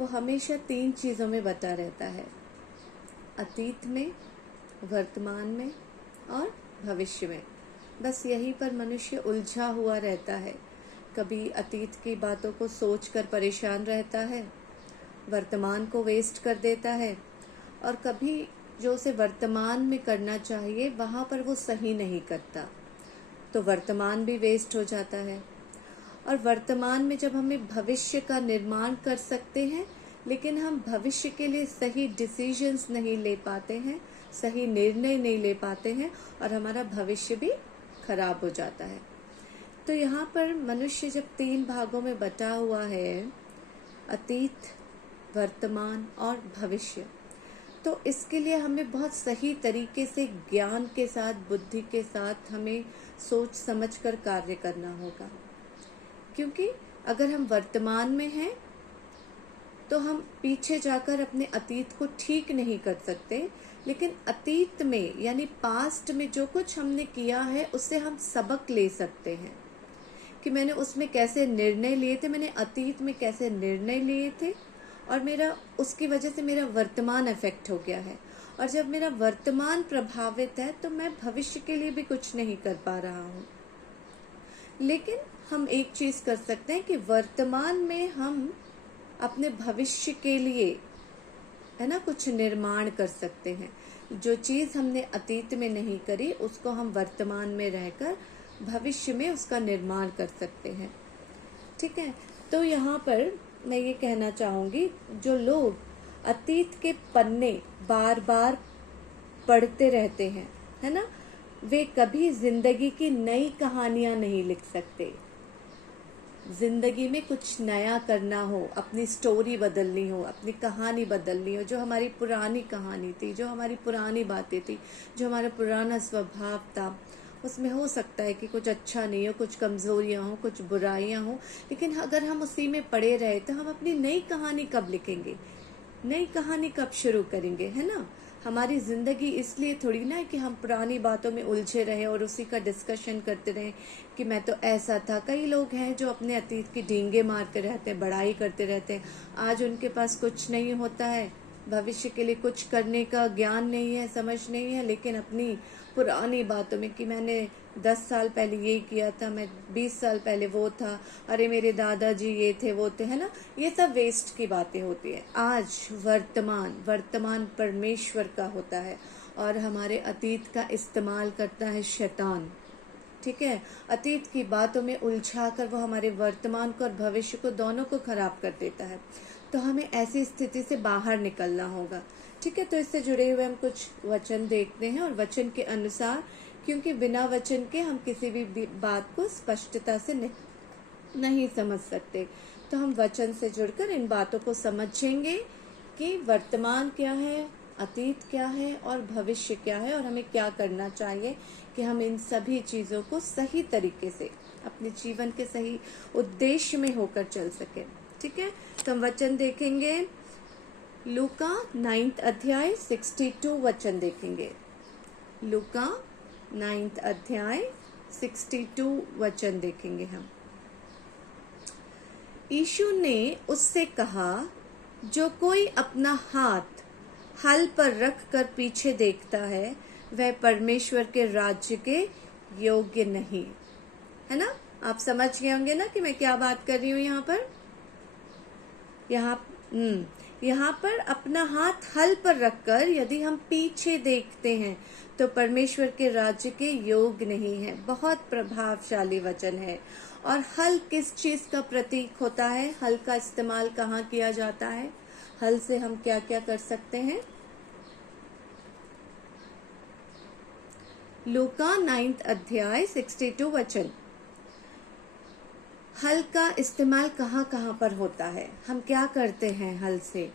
वो हमेशा 3 चीज़ों में बटा रहता है, अतीत में, वर्तमान में और भविष्य में। बस यहीं पर मनुष्य उलझा हुआ रहता है। कभी अतीत की बातों को सोचकर परेशान रहता है, वर्तमान को वेस्ट कर देता है, और कभी जो उसे वर्तमान में करना चाहिए वहाँ पर वो सही नहीं करता, तो वर्तमान भी वेस्ट हो जाता है। और वर्तमान में जब हमें भविष्य का निर्माण कर सकते हैं, लेकिन हम भविष्य के लिए सही डिसीजंस नहीं ले पाते हैं, सही निर्णय नहीं ले पाते हैं, और हमारा भविष्य भी खराब हो जाता है। तो यहाँ पर मनुष्य जब 3 भागों में बटा हुआ है, अतीत, वर्तमान और भविष्य, तो इसके लिए हमें बहुत सही तरीके से ज्ञान के साथ, बुद्धि के साथ हमें सोच समझ कर कार्य करना होगा। क्योंकि अगर हम वर्तमान में हैं तो हम पीछे जाकर अपने अतीत को ठीक नहीं कर सकते, लेकिन अतीत में यानी पास्ट में जो कुछ हमने किया है उससे हम सबक ले सकते हैं कि मैंने उसमें कैसे निर्णय लिए थे, मैंने अतीत में कैसे निर्णय लिए थे, और मेरा उसकी वजह से मेरा वर्तमान इफेक्ट हो गया है। और जब मेरा वर्तमान प्रभावित है तो मैं भविष्य के लिए भी कुछ नहीं कर पा रहा हूँ। लेकिन हम एक चीज कर सकते हैं कि वर्तमान में हम अपने भविष्य के लिए, है ना, कुछ निर्माण कर सकते हैं। जो चीज हमने अतीत में नहीं करी उसको हम वर्तमान में रहकर भविष्य में उसका निर्माण कर सकते हैं। ठीक है, तो यहाँ पर मैं ये कहना चाहूंगी, जो लोग अतीत के पन्ने बार बार पढ़ते रहते हैं, है ना, वे कभी जिंदगी की नई कहानियां नहीं लिख सकते। जिंदगी में कुछ नया करना हो, अपनी स्टोरी बदलनी हो, अपनी कहानी बदलनी हो, जो हमारी पुरानी कहानी थी, जो हमारी पुरानी बातें थी, जो हमारा पुराना स्वभाव था, उसमें हो सकता है कि कुछ अच्छा नहीं हो, कुछ कमजोरियां हो, कुछ बुराइयां हो, लेकिन अगर हम उसी में पड़े रहे तो हम अपनी नई कहानी कब लिखेंगे, नई कहानी कब शुरू करेंगे, है ना। हमारी जिंदगी इसलिए थोड़ी ना है कि हम पुरानी बातों में उलझे रहे और उसी का डिस्कशन करते रहे कि मैं तो ऐसा था। कई लोग हैं जो अपने अतीत की डींगे मारते रहते हैं, बड़ाई करते रहते हैं। आज उनके पास कुछ नहीं होता है, भविष्य के लिए कुछ करने का ज्ञान नहीं है, समझ नहीं है, लेकिन अपनी पुरानी बातों में कि मैंने 10 साल पहले ये किया था, मैं 20 साल पहले वो था, अरे मेरे दादाजी ये थे वो थे, है ना, ये सब वेस्ट की बातें होती है। आज वर्तमान परमेश्वर का होता है और हमारे अतीत का इस्तेमाल करता है शैतान। ठीक है, अतीत की बातों में उलझा कर वो हमारे वर्तमान को और भविष्य को दोनों को खराब कर देता है। तो हमें ऐसी स्थिति से बाहर निकलना होगा। ठीक है, तो इससे जुड़े हुए हम कुछ वचन देखते हैं, और वचन के अनुसार, क्योंकि बिना वचन के हम किसी भी बात को स्पष्टता से नहीं समझ सकते, तो हम वचन से जुड़कर इन बातों को समझेंगे कि वर्तमान क्या है, अतीत क्या है और भविष्य क्या है, और हमें क्या करना चाहिए कि हम इन सभी चीजों को सही तरीके से अपने जीवन के सही उद्देश्य में होकर चल सके। ठीक है, तो हम वचन देखेंगे, लूका 9 अध्याय 62 वचन देखेंगे। लूका 9 अध्याय 62 वचन देखेंगे हम। यीशु ने उससे कहा, जो कोई अपना हाथ हल पर रख कर पीछे देखता है वह परमेश्वर के राज्य के योग्य नहीं। है ना, आप समझ गए होंगे ना कि मैं क्या बात कर रही हूँ यहाँ पर। यहाँ पर अपना हाथ हल पर रखकर यदि हम पीछे देखते हैं तो परमेश्वर के राज्य के योग्य नहीं है। बहुत प्रभावशाली वचन है। और हल किस चीज का प्रतीक होता है, हल का इस्तेमाल कहाँ किया जाता है, हल से हम क्या क्या कर सकते हैं। लूका 9 अध्याय 62 वचन, हल का इस्तेमाल कहाँ कहाँ पर होता है, हम क्या करते हैं हल से।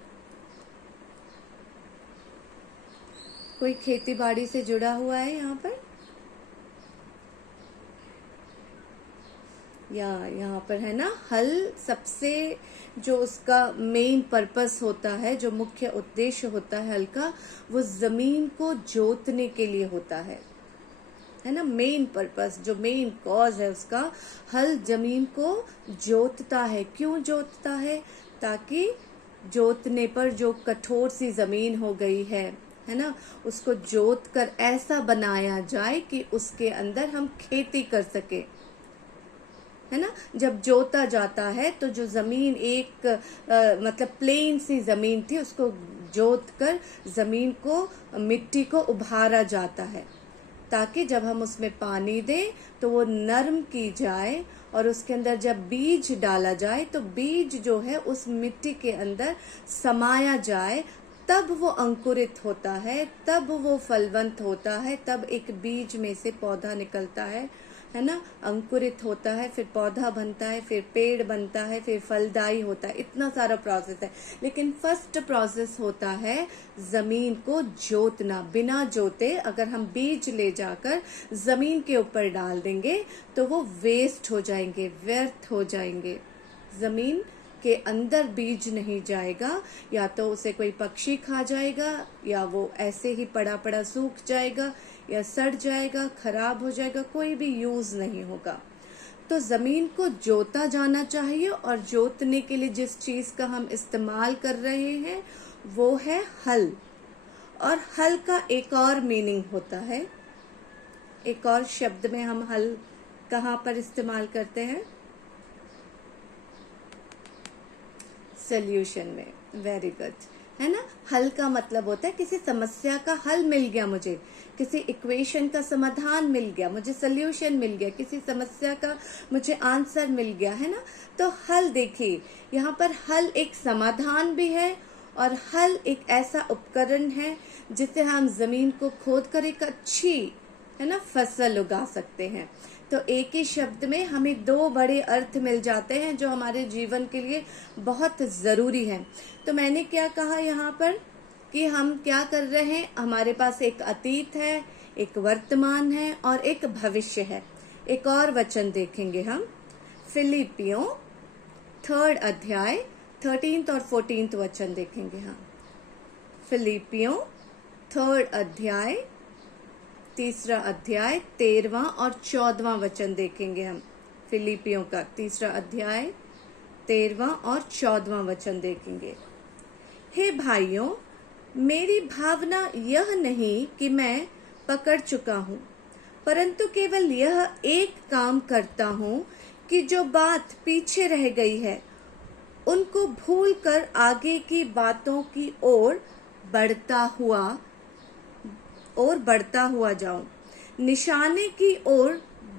कोई खेती बाड़ी से जुड़ा हुआ है यहाँ पर, या यहाँ पर है ना, हल सबसे जो उसका मेन पर्पस होता है, जो मुख्य उद्देश्य होता है हल का, वो जमीन को जोतने के लिए होता है ना। मेन पर्पस, जो मेन कॉज है उसका, हल जमीन को जोतता है। क्यों जोतता है, ताकि जोतने पर जो कठोर सी जमीन हो गई है ना, उसको जोत कर ऐसा बनाया जाए कि उसके अंदर हम खेती कर सके, है ना। जब जोता जाता है तो जो जमीन एक मतलब प्लेन सी जमीन थी, उसको जोत कर जमीन को, मिट्टी को उभारा जाता है, ताकि जब हम उसमें पानी दें तो वो नरम की जाए, और उसके अंदर जब बीज डाला जाए तो बीज जो है उस मिट्टी के अंदर समाया जाए, तब वो अंकुरित होता है, तब वो फलवंत होता है, तब एक बीज में से पौधा निकलता है ना, अंकुरित होता है, फिर पौधा बनता है, फिर पेड़ बनता है, फिर फलदायी होता है। इतना सारा प्रोसेस है, लेकिन फर्स्ट प्रोसेस होता है जमीन को जोतना। बिना जोते अगर हम बीज ले जाकर जमीन के ऊपर डाल देंगे तो वो वेस्ट हो जाएंगे, व्यर्थ हो जाएंगे। जमीन के अंदर बीज नहीं जाएगा, या तो उसे कोई पक्षी खा जाएगा, या वो ऐसे ही पड़ा पड़ा सूख जाएगा, या सड़ जाएगा, खराब हो जाएगा, कोई भी यूज नहीं होगा। तो जमीन को जोता जाना चाहिए, और जोतने के लिए जिस चीज का हम इस्तेमाल कर रहे हैं वो है हल। और हल का एक और मीनिंग होता है, एक और शब्द में हम हल कहाँ पर इस्तेमाल करते हैं? सॉल्यूशन में। वेरी गुड, है ना। हल का मतलब होता है किसी समस्या का हल मिल गया मुझे, किसी इक्वेशन का समाधान मिल गया, मुझे सॉल्यूशन मिल गया, किसी समस्या का मुझे आंसर मिल गया, है ना। तो हल, देखिए यहाँ पर हल एक समाधान भी है, और हल एक ऐसा उपकरण है जिससे हम जमीन को खोद कर एक अच्छी, है ना, फसल उगा सकते हैं। तो एक ही शब्द में हमें दो बड़े अर्थ मिल जाते हैं जो हमारे जीवन के लिए बहुत जरूरी है। तो मैंने क्या कहा यहाँ पर कि हम क्या कर रहे हैं, हमारे पास एक अतीत है, एक वर्तमान है, और एक भविष्य है। एक और वचन देखेंगे हम, फिलिपियों 3rd अध्याय 13th और 14th वचन देखेंगे हम। फिलिपियों 3rd अध्याय 3रा अध्याय 13वां और 14वां वचन देखेंगे हम। फिलिपियों का 3रा अध्याय 13वां और 14वां वचन देखेंगे। हे भाइयों, मेरी भावना यह नहीं कि मैं पकड़ चुका हूँ, परंतु केवल यह एक काम करता हूँ कि जो बात पीछे रह गई है उनको भूलकर आगे की बातों की ओर बढ़ता हुआ जाऊं, निशाने की ओर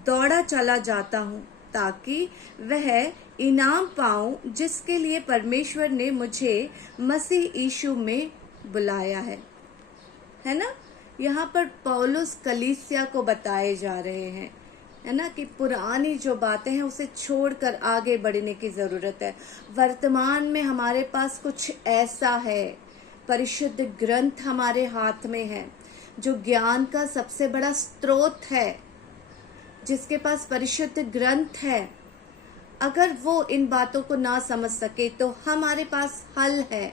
दौड़ा चला जाता हूं, ताकि वह इनाम पाऊं जिसके लिए परमेश्वर ने मुझे मसीह यीशु में बुलाया है ना। यहाँ पर पौलुस कलीसिया को बताए जा रहे हैं, है ना, कि पुरानी जो बातें हैं उसे छोड़कर आगे बढ़ने की जरूरत है। वर्तमान में हमारे पास कुछ ऐसा है, परिशुद्ध ग्रंथ हमारे हाथ में है, जो ज्ञान का सबसे बड़ा स्रोत है, जिसके पास परिशुद्ध ग्रंथ है। अगर वो इन बातों को ना समझ सके तो हमारे पास हल है,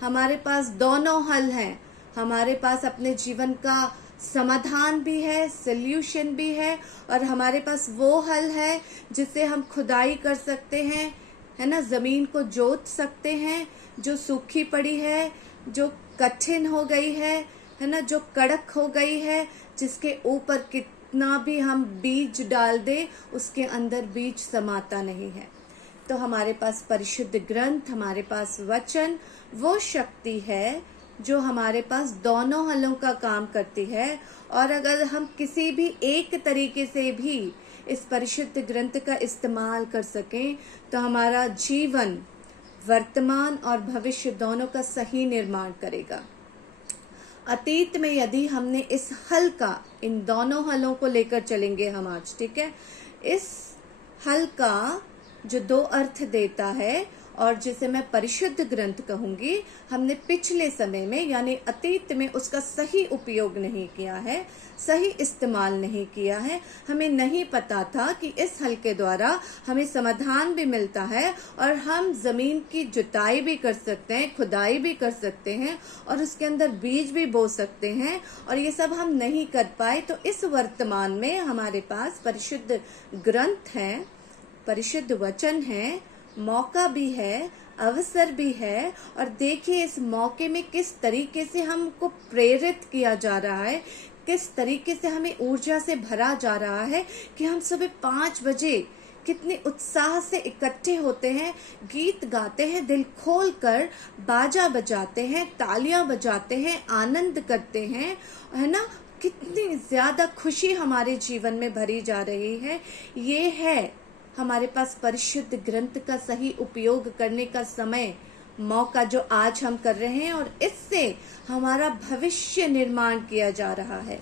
हमारे पास दोनों हल हैं। हमारे पास अपने जीवन का समाधान भी है, सॉल्यूशन भी है, और हमारे पास वो हल है जिससे हम खुदाई कर सकते हैं, है ना, जमीन को जोत सकते हैं जो सूखी पड़ी है, जो कठिन हो गई है ना, जो कड़क हो गई है, जिसके ऊपर कितना भी हम बीज डाल दे उसके अंदर बीज समाता नहीं है। तो हमारे पास परिशुद्ध ग्रंथ, हमारे पास वचन, वो शक्ति है जो हमारे पास दोनों हलों का काम करती है। और अगर हम किसी भी एक तरीके से भी इस परिशुद्ध ग्रंथ का इस्तेमाल कर सकें तो हमारा जीवन वर्तमान और भविष्य दोनों का सही निर्माण करेगा। अतीत में यदि हमने इस हल का, इन दोनों हलों को लेकर चलेंगे हम आज, ठीक है, इस हल का जो दो अर्थ देता है और जिसे मैं परिशुद्ध ग्रंथ कहूंगी, हमने पिछले समय में यानी अतीत में उसका सही उपयोग नहीं किया है, सही इस्तेमाल नहीं किया है। हमें नहीं पता था कि इस हल के द्वारा हमें समाधान भी मिलता है और हम जमीन की जुताई भी कर सकते हैं, खुदाई भी कर सकते हैं और उसके अंदर बीज भी बो सकते हैं, और ये सब हम नहीं कर पाए। तो इस वर्तमान में हमारे पास परिशुद्ध ग्रंथ है, परिशुद्ध वचन है, मौका भी है, अवसर भी है। और देखिए इस मौके में किस तरीके से हमको प्रेरित किया जा रहा है, किस तरीके से हमें ऊर्जा से भरा जा रहा है कि हम सुबह 5 बजे कितने उत्साह से इकट्ठे होते हैं, गीत गाते हैं, दिल खोल कर बाजा बजाते हैं, तालियां बजाते हैं, आनंद करते हैं, है ना। कितनी ज्यादा खुशी हमारे जीवन में भरी जा रही है। ये है हमारे पास परिशुद्ध ग्रंथ का सही उपयोग करने का समय, मौका जो आज हम कर रहे हैं, और इससे हमारा भविष्य निर्माण किया जा रहा है,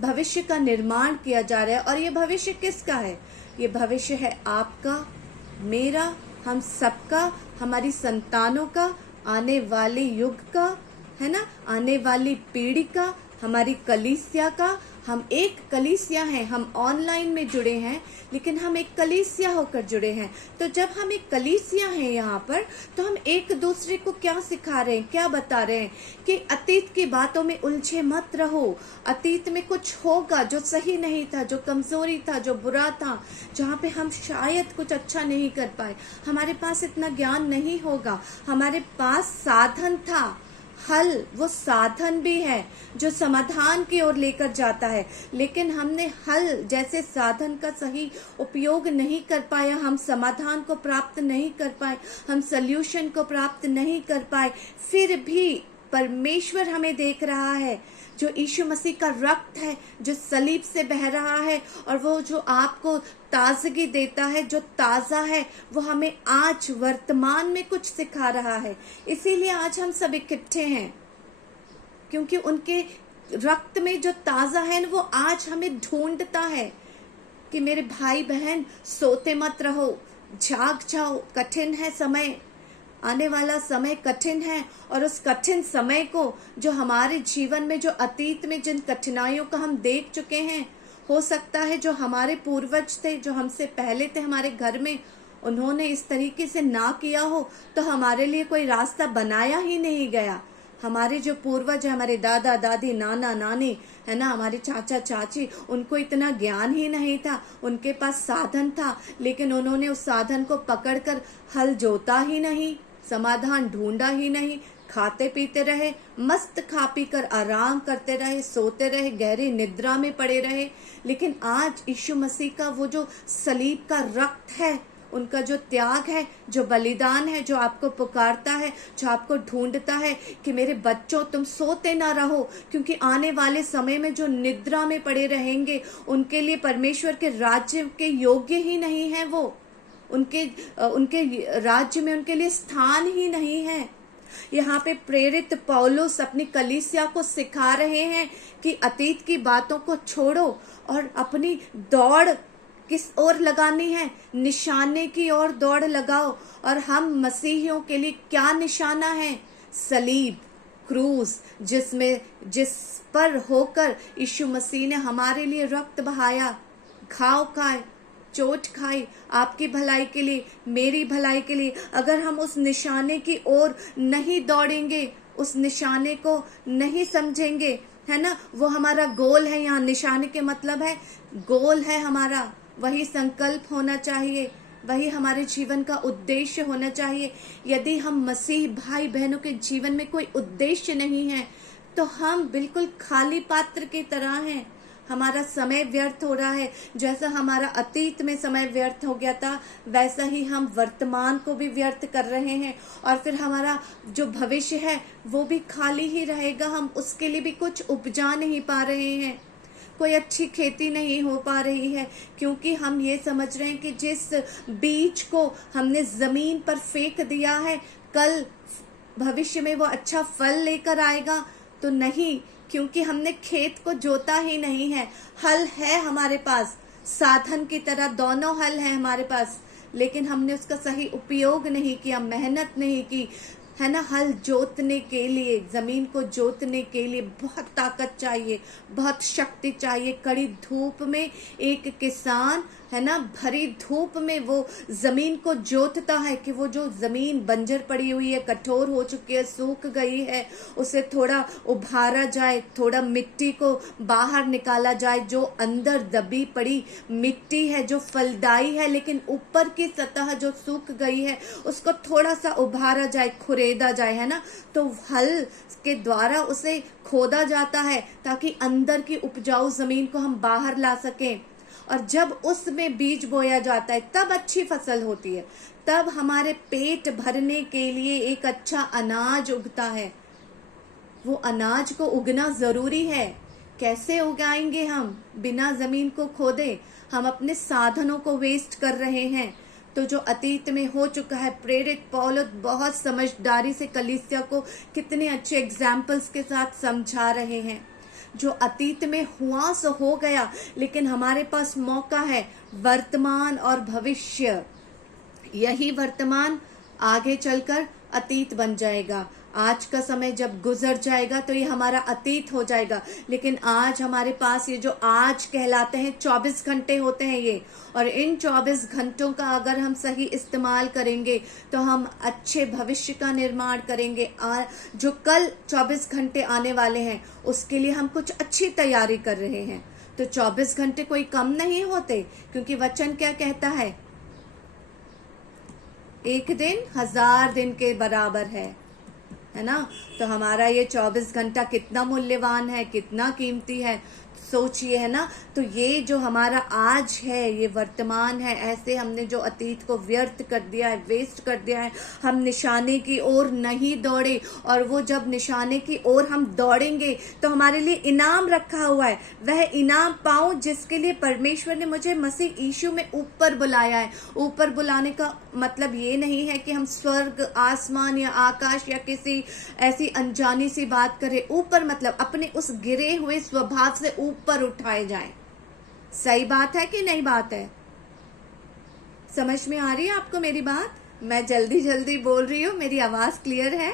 भविष्य का निर्माण किया जा रहा है। और ये भविष्य किसका है? ये भविष्य है आपका, मेरा, हम सबका, हमारी संतानों का, आने वाले युग का, है ना, आने वाली पीढ़ी का, हमारी कलीसिया का। हम एक कलीसिया हैं, हम ऑनलाइन में जुड़े हैं लेकिन हम एक कलीसिया होकर जुड़े हैं। तो जब हम एक कलीसिया हैं यहाँ पर, तो हम एक दूसरे को क्या सिखा रहे हैं, क्या बता रहे हैं कि अतीत की बातों में उलझे मत रहो। अतीत में कुछ होगा जो सही नहीं था, जो कमजोरी था, जो बुरा था, जहाँ पे हम शायद कुछ अच्छा नहीं कर पाए, हमारे पास इतना ज्ञान नहीं होगा, हमारे पास साधन था, हल वो साधन भी है जो समाधान की ओर लेकर जाता है, लेकिन हमने हल जैसे साधन का सही उपयोग नहीं कर पाया, हम समाधान को प्राप्त नहीं कर पाए, हम सल्यूशन को प्राप्त नहीं कर पाए। फिर भी परमेश्वर हमें देख रहा है, जो यीशु मसीह का रक्त है जो सलीब से बह रहा है, और वो जो आपको ताजगी देता है, जो ताजा है, वो हमें आज वर्तमान में कुछ सिखा रहा है। इसीलिए आज हम सब इकट्ठे हैं, क्योंकि उनके रक्त में जो ताजा है वो आज हमें ढूंढता है कि मेरे भाई बहन सोते मत रहो, जाग जाओ, कठिन है समय, आने वाला समय कठिन है। और उस कठिन समय को जो हमारे जीवन में, जो अतीत में जिन कठिनाइयों का हम देख चुके हैं, हो सकता है जो हमारे पूर्वज थे, जो हमसे पहले थे हमारे घर में, उन्होंने इस तरीके से ना किया हो तो हमारे लिए कोई रास्ता बनाया ही नहीं गया। हमारे जो पूर्वज है, हमारे दादा दादी, नाना नानी, है ना, हमारे चाचा चाची, उनको इतना ज्ञान ही नहीं था, उनके पास साधन था लेकिन उन्होंने उस साधन को पकड़कर हल जोता ही नहीं, समाधान ढूंढा ही नहीं, खाते पीते रहे, मस्त खा पी कर आराम करते रहे, सोते रहे, गहरी निद्रा में पड़े रहे। लेकिन आज यीशु मसीह का वो जो सलीब का रक्त है, उनका जो त्याग है, जो बलिदान है, जो आपको पुकारता है, जो आपको ढूंढता है कि मेरे बच्चों तुम सोते ना रहो, क्योंकि आने वाले समय में जो निद्रा में पड़े रहेंगे उनके लिए परमेश्वर के राज्य के योग्य ही नहीं है, वो उनके राज्य में उनके लिए स्थान ही नहीं है। यहाँ पे प्रेरित पौलुस अपनी कलीसिया को सिखा रहे हैं कि अतीत की बातों को छोड़ो और अपनी दौड़ किस ओर लगानी है, निशाने की ओर दौड़ लगाओ। और हम मसीहियों के लिए क्या निशाना है? सलीब, क्रूस, जिस पर होकर यीशु मसीह ने हमारे लिए रक्त बहाया, घाव खाए, चोट खाई, आपकी भलाई के लिए, मेरी भलाई के लिए। अगर हम उस निशाने की ओर नहीं दौड़ेंगे, उस निशाने को नहीं समझेंगे, है ना, वो हमारा गोल है। यहाँ निशाने के मतलब है गोल है हमारा, वही संकल्प होना चाहिए, वही हमारे जीवन का उद्देश्य होना चाहिए। यदि हम मसीह भाई बहनों के जीवन में कोई उद्देश्य नहीं है तो हम बिल्कुल खाली पात्र की तरह हैं, हमारा समय व्यर्थ हो रहा है। जैसा हमारा अतीत में समय व्यर्थ हो गया था, वैसा ही हम वर्तमान को भी व्यर्थ कर रहे हैं, और फिर हमारा जो भविष्य है वो भी खाली ही रहेगा। हम उसके लिए भी कुछ उपजा नहीं पा रहे हैं, कोई अच्छी खेती नहीं हो पा रही है, क्योंकि हम ये समझ रहे हैं कि जिस बीज को हमने जमीन पर फेंक दिया है, कल भविष्य में वो अच्छा फल लेकर आएगा। तो नहीं, क्योंकि हमने खेत को जोता ही नहीं है। हल है हमारे पास, साधन की तरह दोनों हल है हमारे पास, लेकिन हमने उसका सही उपयोग नहीं किया, मेहनत नहीं की, है ना। हल जोतने के लिए, जमीन को जोतने के लिए बहुत ताकत चाहिए, बहुत शक्ति चाहिए। कड़ी धूप में एक किसान है ना, भरी धूप में वो जमीन को जोतता है कि वो जो जमीन बंजर पड़ी हुई है, कठोर हो चुकी है, सूख गई है, उसे थोड़ा उभारा जाए, थोड़ा मिट्टी को बाहर निकाला जाए। जो अंदर दबी पड़ी मिट्टी है, जो फलदाई है लेकिन ऊपर की सतह जो सूख गई है, उसको थोड़ा सा उभारा जाए, खुरेदा जाए, है ना। तो हल के द्वारा उसे खोदा जाता है ताकि अंदर की उपजाऊ जमीन को हम बाहर ला सकें। और जब उसमें बीज बोया जाता है तब अच्छी फसल होती है, तब हमारे पेट भरने के लिए एक अच्छा अनाज उगता है। वो अनाज को उगना जरूरी है। कैसे उगाएंगे हम बिना जमीन को खोदे? हम अपने साधनों को वेस्ट कर रहे हैं। तो जो अतीत में हो चुका है, प्रेरित पौलुस बहुत समझदारी से कलीसिया को कितने अच्छे एग्जाम्पल्स के साथ समझा रहे हैं। जो अतीत में हुआ सो हो गया, लेकिन हमारे पास मौका है, वर्तमान और भविष्य। यही वर्तमान आगे चलकर अतीत बन जाएगा। आज का समय जब गुजर जाएगा तो ये हमारा अतीत हो जाएगा। लेकिन आज हमारे पास ये जो आज कहलाते हैं 24 घंटे होते हैं ये, और इन 24 घंटों का अगर हम सही इस्तेमाल करेंगे तो हम अच्छे भविष्य का निर्माण करेंगे। जो कल 24 घंटे आने वाले हैं उसके लिए हम कुछ अच्छी तैयारी कर रहे हैं। तो 24 घंटे कोई कम नहीं होते, क्योंकि वचन क्या कहता है? एक दिन 1000 दिन के बराबर है ना। तो हमारा ये 24 घंटा कितना मूल्यवान है, कितना कीमती है, सोचिए, है ना। तो ये जो हमारा आज है, ये वर्तमान है। ऐसे हमने जो अतीत को व्यर्थ कर दिया है, वेस्ट कर दिया है, हम निशाने की ओर नहीं दौड़े। और वो जब निशाने की ओर हम दौड़ेंगे तो हमारे लिए इनाम रखा हुआ है। वह इनाम पाऊं जिसके लिए परमेश्वर ने मुझे मसीह यीशु में ऊपर बुलाया है। ऊपर बुलाने का मतलब ये नहीं है कि हम स्वर्ग, आसमान या आकाश या किसी ऐसी अनजानी सी बात करें। ऊपर मतलब अपने उस गिरे हुए स्वभाव से ऊपर उठाए जाएं। सही बात है कि नहीं बात है? समझ में आ रही है आपको मेरी बात? मैं जल्दी जल्दी बोल रही हूँ, मेरी आवाज क्लियर है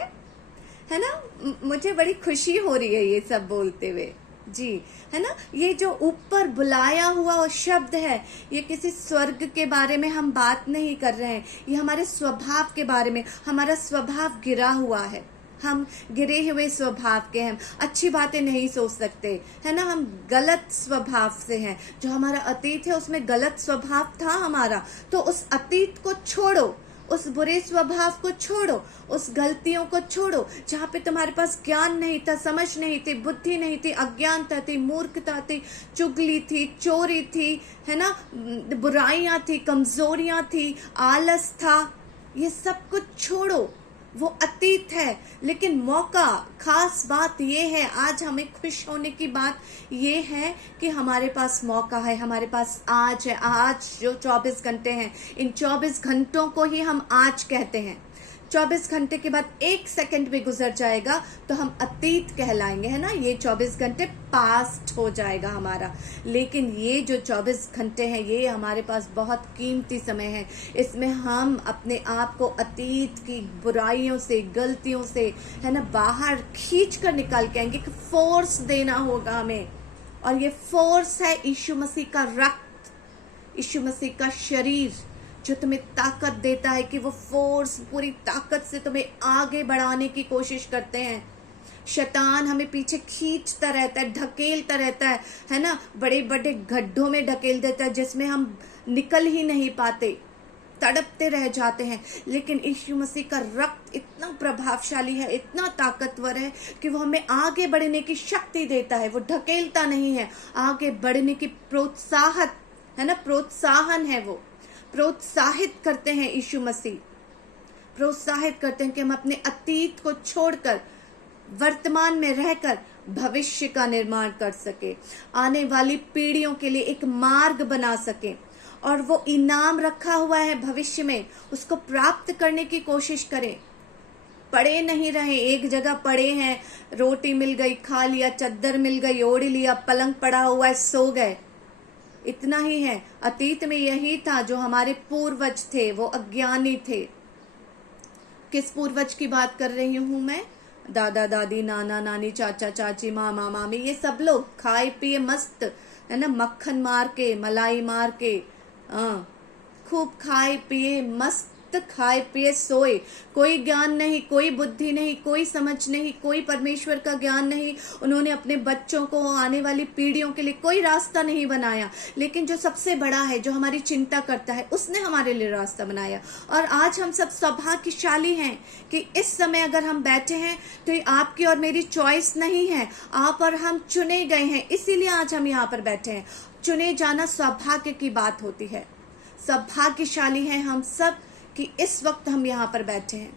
ना। मुझे बड़ी खुशी हो रही है ये सब बोलते हुए, जी, है ना। ये जो ऊपर बुलाया हुआ शब्द है, ये किसी स्वर्ग के बारे में हम बात नहीं कर रहे हैं। ये हमारे स्वभाव के बारे में। हमारा स्वभाव गिरा हुआ है, हम गिरे हुए स्वभाव के हैं, अच्छी बातें नहीं सोच सकते, है ना। हम गलत स्वभाव से हैं। जो हमारा अतीत है उसमें गलत स्वभाव था हमारा, तो उस अतीत को छोड़ो, उस बुरे स्वभाव को छोड़ो, उस गलतियों को छोड़ो जहाँ पे तुम्हारे पास ज्ञान नहीं था, समझ नहीं थी, बुद्धि नहीं थी, अज्ञानता थी, मूर्खता थी, चुगली थी, चोरी थी, है ना, बुराइयां थी, कमजोरियां थी, आलस था। ये सब कुछ छोड़ो, वो अतीत है। लेकिन मौका, खास बात ये है, आज हमें खुश होने की बात ये है कि हमारे पास मौका है, हमारे पास आज है। आज जो 24 घंटे हैं, इन 24 घंटों को ही हम आज कहते हैं। 24 घंटे के बाद 1 सेकंड भी गुजर जाएगा तो हम अतीत कहलाएंगे, है ना। ये 24 घंटे पास्ट हो जाएगा हमारा। लेकिन ये जो 24 घंटे हैं, ये हमारे पास बहुत कीमती समय है। इसमें हम अपने आप को अतीत की बुराइयों से, गलतियों से, है ना, बाहर खींच कर निकाल के आएंगे। फोर्स देना होगा हमें, और ये फोर्स है यीशु मसीह का रक्त, यीशु मसीह का शरीर, जो तुम्हें ताकत देता है कि वो फोर्स पूरी ताकत से तुम्हें आगे बढ़ाने की कोशिश करते हैं। शैतान हमें पीछे खींचता रहता है, ढकेलता रहता है ना, बड़े बड़े गड्ढों में ढकेल देता है जिसमें हम निकल ही नहीं पाते, तड़पते रह जाते हैं। लेकिन यीशु मसीह का रक्त इतना प्रभावशाली है, इतना ताकतवर है कि वो हमें आगे बढ़ने की शक्ति देता है। वो ढकेलता नहीं है, आगे बढ़ने की प्रोत्साहत, है ना, प्रोत्साहन है। वो प्रोत्साहित करते हैं, यीशु मसीह प्रोत्साहित करते हैं कि हम अपने अतीत को छोड़कर वर्तमान में रहकर भविष्य का निर्माण कर सके, आने वाली पीढ़ियों के लिए एक मार्ग बना सके। और वो इनाम रखा हुआ है भविष्य में, उसको प्राप्त करने की कोशिश करें। पड़े नहीं रहे, एक जगह पड़े हैं, रोटी मिल गई खा लिया, चद्दर मिल गई ओढ़ लिया, पलंग पड़ा हुआ है सो गए, इतना ही है। अतीत में यही था। जो हमारे पूर्वज थे वो अज्ञानी थे। किस पूर्वज की बात कर रही हूं मैं? दादा दादी, नाना नानी, चाचा चाची, मामा मामी, ये सब लोग खाए पिए मस्त, है ना, मक्खन मार के, मलाई मार के, हाँ, खूब खाए पिए, मस्त खाए पिए सोए, कोई ज्ञान नहीं, कोई बुद्धि नहीं, कोई समझ नहीं, कोई परमेश्वर का ज्ञान नहीं। उन्होंने अपने बच्चों को, आने वाली पीढ़ियों के लिए कोई रास्ता नहीं बनाया। लेकिन जो सबसे बड़ा है, जो हमारी चिंता करता है, उसने हमारे लिए रास्ता बनाया। और आज हम सब सौभाग्यशाली हैं कि इस समय अगर हम बैठे हैं तो ये आपकी और मेरी चॉइस नहीं है, आप और हम चुने गए हैं, इसीलिए आज हम यहाँ पर बैठे हैं। चुने जाना सौभाग्य की बात होती है। सौभाग्यशाली हैं हम सब कि इस वक्त हम यहाँ पर बैठे हैं।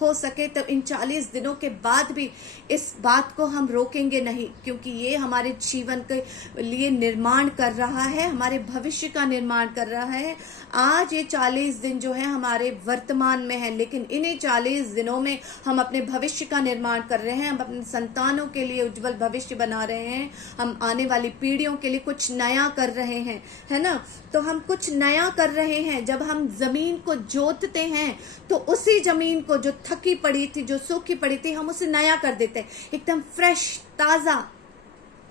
हो सके तो इन 40 दिनों के बाद भी इस बात को हम रोकेंगे नहीं, क्योंकि ये हमारे जीवन के लिए निर्माण कर रहा है, हमारे भविष्य का निर्माण कर रहा है। आज ये 40 दिन जो है हमारे वर्तमान में है, लेकिन इन्हीं 40 दिनों में हम अपने भविष्य का निर्माण कर रहे हैं। हम अपने संतानों के लिए उज्जवल भविष्य बना रहे हैं। हम आने वाली पीढ़ियों के लिए कुछ नया कर रहे हैं, है ना। तो हम कुछ नया कर रहे हैं। जब हम जमीन को जोतते हैं तो उसी जमीन को जो थकी पड़ी थी, जो सूखी पड़ी थी, हम उसे नया कर देते हैं, एकदम फ्रेश, ताजा,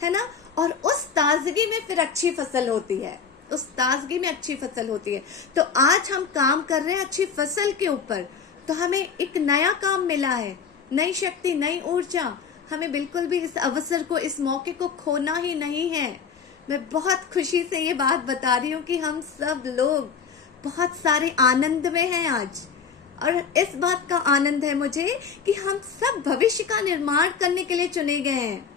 है ना। और उस ताजगी में फिर अच्छी फसल होती है, उस ताजगी में अच्छी फसल होती है। तो आज हम काम कर रहे हैं अच्छी फसल के ऊपर, तो हमें एक नया काम मिला है, नई शक्ति, नई ऊर्जा। हमें बिल्कुल भी इस अवसर को, इस मौके को खोना ही नहीं है। मैं बहुत खुशी से ये बात बता रही हूँ कि हम सब लोग बहुत सारे आनंद में हैं आज। और इस बात का आनंद है मुझे कि हम सब भविष्य का निर्माण करने के लिए चुने गए हैं।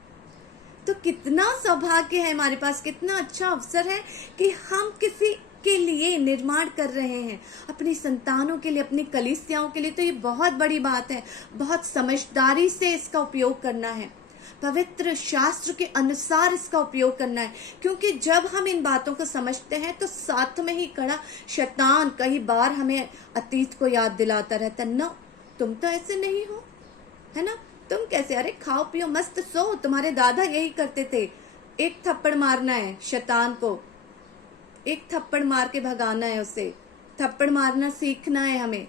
तो कितना सौभाग्य है हमारे पास, कितना अच्छा अवसर है कि हम किसी के लिए निर्माण कर रहे हैं, अपनी संतानों के लिए, अपनी कलीसियाओं के लिए। तो ये बहुत बड़ी बात है, बहुत समझदारी से इसका उपयोग करना है, पवित्र शास्त्र के अनुसार इसका उपयोग करना है। क्योंकि जब हम इन बातों को समझते हैं तो साथ में ही खड़ा शैतान कई बार हमें अतीत को याद दिलाता रहता है। ना, तुम तो ऐसे नहीं हो, है ना, तुम कैसे, अरे खाओ पियो मस्त सो, तुम्हारे दादा यही करते थे। एक थप्पड़ मारना है शैतान को, एक थप्पड़ मार के भगाना है उसे। थप्पड़ मारना सीखना है हमें,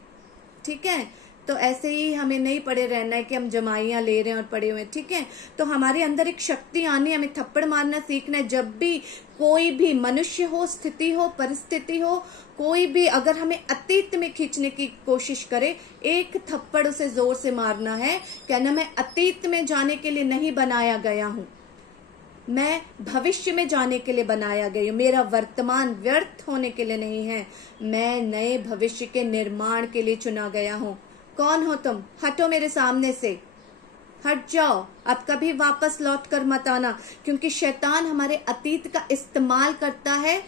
ठीक है। तो ऐसे ही हमें नहीं पड़े रहना है कि हम जमाइयाँ ले रहे हैं और पड़े हुए हैं, ठीक है। तो हमारे अंदर एक शक्ति आनी है, हमें थप्पड़ मारना सीखना है। जब भी कोई भी मनुष्य हो, स्थिति हो, परिस्थिति हो, कोई भी अगर हमें अतीत में खींचने की कोशिश करे, एक थप्पड़ उसे जोर से मारना है। कहना, मैं अतीत में जाने के लिए नहीं बनाया गया हूँ, मैं भविष्य में जाने के लिए बनाया गया हूँ। मेरा वर्तमान व्यर्थ होने के लिए नहीं है, मैं नए भविष्य के निर्माण के लिए चुना गया हूँ। कौन हो तुम? हटो मेरे सामने से, हट जाओ, अब कभी वापस लौट कर मत आना। क्योंकि शैतान हमारे अतीत का इस्तेमाल करता है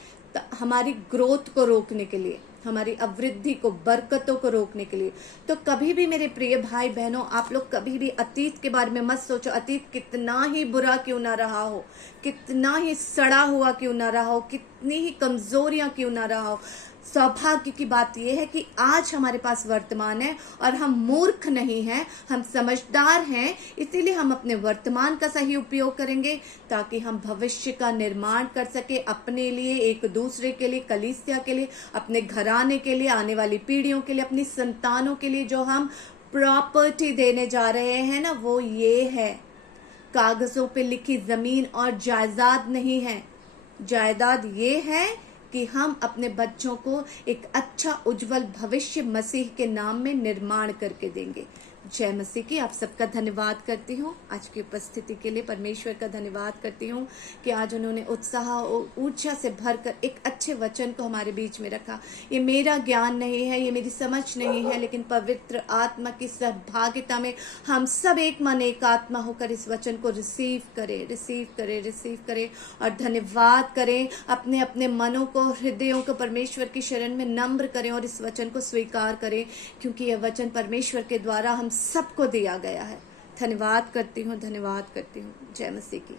हमारी ग्रोथ को रोकने के लिए, हमारी अवृद्धि को, बरकतों को रोकने के लिए। तो कभी भी मेरे प्रिय भाई बहनों, आप लोग कभी भी अतीत के बारे में मत सोचो। अतीत कितना ही बुरा क्यों ना रहा हो, कितना ही सड़ा हुआ क्यों ना रहा हो, कितनी ही कमजोरियां क्यों ना रहा हो, सौभाग्य की बात यह है कि आज हमारे पास वर्तमान है और हम मूर्ख नहीं हैं, हम समझदार हैं। इसीलिए हम अपने वर्तमान का सही उपयोग करेंगे ताकि हम भविष्य का निर्माण कर सके, अपने लिए, एक दूसरे के लिए, कलीसिया के लिए, अपने घराने के लिए, आने वाली पीढ़ियों के लिए, अपनी संतानों के लिए। जो हम प्रॉपर्टी देने जा रहे हैं ना, वो ये है, कागजों पे लिखी जमीन और जायदाद नहीं है। जायदाद ये है कि हम अपने बच्चों को एक अच्छा उज्जवल भविष्य मसीह के नाम में निर्माण करके देंगे। जय मसीह की। आप सबका धन्यवाद करती हूँ आज की उपस्थिति के लिए। परमेश्वर का धन्यवाद करती हूँ कि आज उन्होंने उत्साह और ऊर्जा से भरकर एक अच्छे वचन को हमारे बीच में रखा। ये मेरा ज्ञान नहीं है, ये मेरी समझ नहीं है, लेकिन पवित्र आत्मा की सहभागिता में हम सब एक मन एक आत्मा होकर इस वचन को रिसीव करें, रिसीव करें, रिसीव करें और धन्यवाद करें। अपने अपने मनों को, हृदयों को परमेश्वर की शरण में नम्र करें और इस वचन को स्वीकार करें, क्योंकि यह वचन परमेश्वर के द्वारा हम सबको दिया गया है। धन्यवाद करती हूँ, धन्यवाद करती हूँ। जय मसीह की।